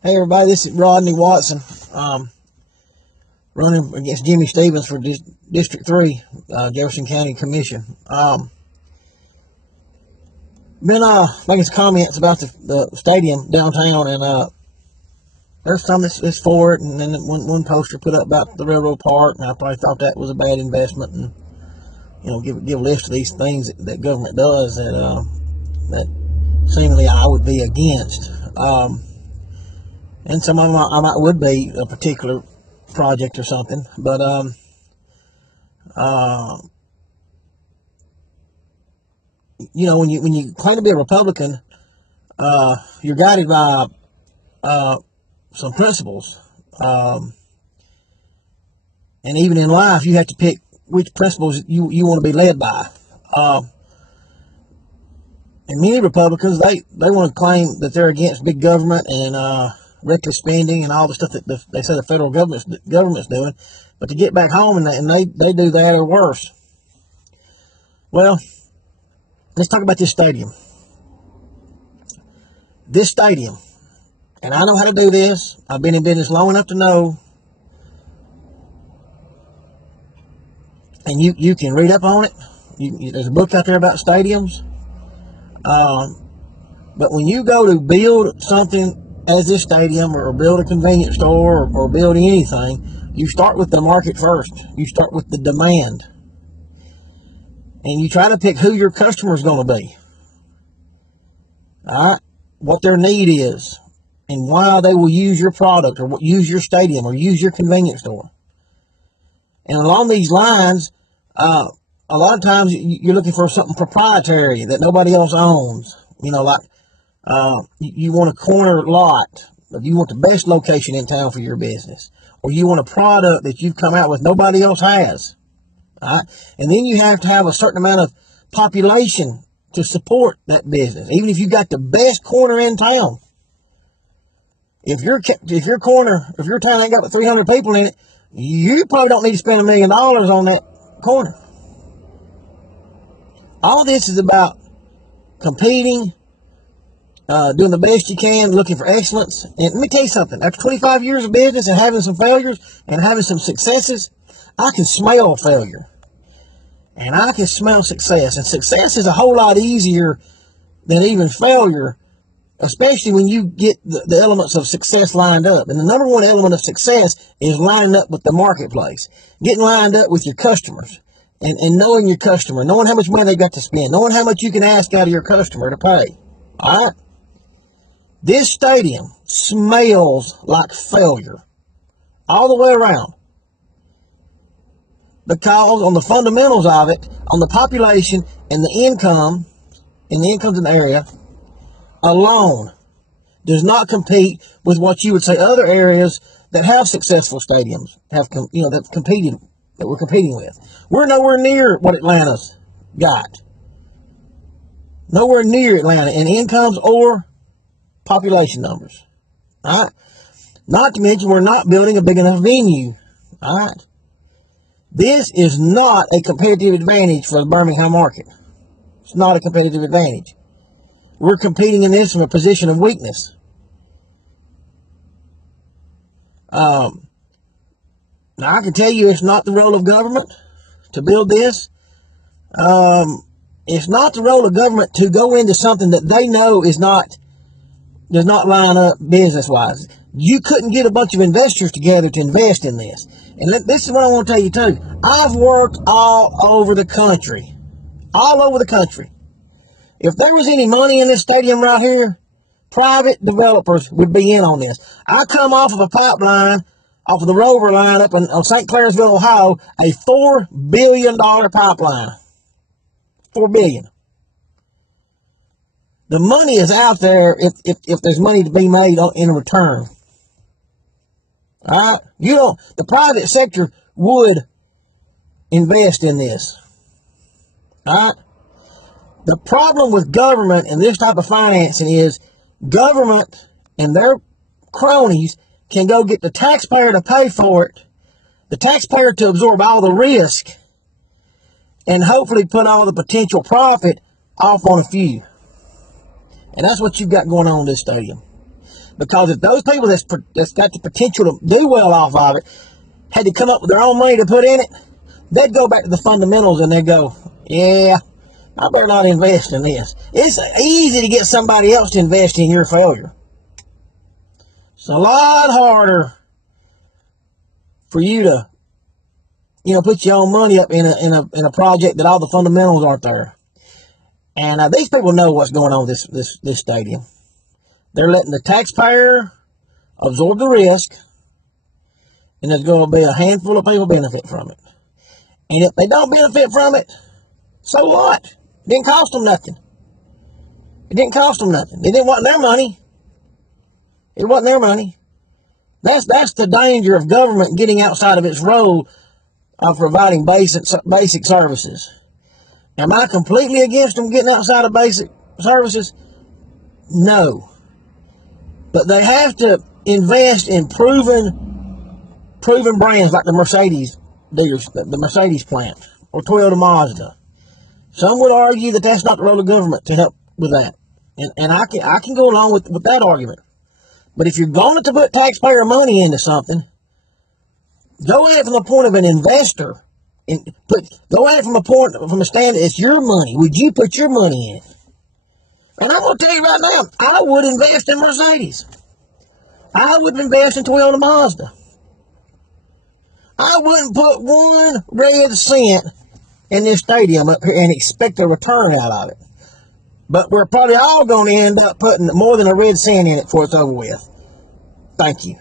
Hey everybody, this is Rodney Watson, running against Jimmy Stevens for District 3, Jefferson County Commission. Been making some comments about the stadium downtown, and there's some that's for it, and then one poster put up about the railroad park, and I probably thought that was a bad investment, and give a list of these things that government does that seemingly I would be against. And some of them would be a particular project or something, but when you claim to be a Republican, you're guided by some principles, and even in life, you have to pick which principles you want to be led by. And many Republicans, they want to claim that they're against big government and reckless spending and all the stuff that they say the federal government's doing, but to get back home and they do that or worse. Well, let's talk about this stadium. This stadium, and I know how to do this. I've been in business long enough to know, and you can read up on it. There's a book out there about stadiums. But when you go to build something as this stadium, or build a convenience store, or building anything, you start with the market first. You start with the demand. And you try to pick who your customer is going to be. All right? What their need is, and why they will use your product, or use your stadium, or use your convenience store. And along these lines, a lot of times you're looking for something proprietary that nobody else owns. You want a corner lot, but you want the best location in town for your business, or you want a product that you've come out with nobody else has. All right? And then you have to have a certain amount of population to support that business, even if you got the best corner in town. If your town ain't got 300 people in it, you probably don't need to spend $1 million on that corner. All this is about competing, doing the best you can, looking for excellence. And let me tell you something. After 25 years of business and having some failures and having some successes, I can smell failure. And I can smell success. And success is a whole lot easier than even failure, especially when you get the elements of success lined up. And the number one element of success is lining up with the marketplace, getting lined up with your customers. And knowing your customer, knowing how much money they got to spend, knowing how much you can ask out of your customer to pay. All right? This stadium smells like failure all the way around, because on the fundamentals of it, on the population and the incomes in the area alone, does not compete with what you would say other areas that have successful stadiums that we're competing with. We're nowhere near what Atlanta's got. Nowhere near Atlanta in incomes or population numbers. All right? Not to mention, we're not building a big enough venue. All right? This is not a competitive advantage for the Birmingham market. It's not a competitive advantage. We're competing in this from a position of weakness. Now, I can tell you it's not the role of government to build this. It's not the role of government to go into something that they know does not line up business-wise. You couldn't get a bunch of investors together to invest in this. And this is what I want to tell you, too. I've worked all over the country. All over the country. If there was any money in this stadium right here, private developers would be in on this. I come off of a pipeline, off of the Rover line up on St. Clairsville, Ohio, a $4 billion pipeline. $4 billion. The money is out there if there's money to be made in return. All right? The private sector would invest in this. All right? The problem with government and this type of financing is government and their cronies can go get the taxpayer to pay for it, the taxpayer to absorb all the risk, and hopefully put all the potential profit off on a few. And that's what you've got going on in this stadium. Because if those people that's got the potential to do well off of it had to come up with their own money to put in it, they'd go back to the fundamentals and they'd go, yeah, I better not invest in this. It's easy to get somebody else to invest in your failure. It's a lot harder for you to, put your own money up in a project that all the fundamentals aren't there. And these people know what's going on with this stadium. They're letting the taxpayer absorb the risk, and there's going to be a handful of people benefit from it. And if they don't benefit from it, so what? It didn't cost them nothing. It didn't cost them nothing. It wasn't their money. It wasn't their money. That's the danger of government getting outside of its role of providing basic services. Am I completely against them getting outside of basic services? No. But they have to invest in proven brands like the Mercedes dealers, the Mercedes plant, or Toyota Mazda. Some would argue that that's not the role of government to help with that. And I can go along with that argument. But if you're going to put taxpayer money into something, go at it from the point of an investor. Go at it from a stand that it's your money. Would you put your money in? And I'm going to tell you right now, I would invest in Mercedes. I would invest in Toyota Mazda. I wouldn't put one red cent in this stadium up here and expect a return out of it. But we're probably all going to end up putting more than a red cent in it before it's over with. Thank you.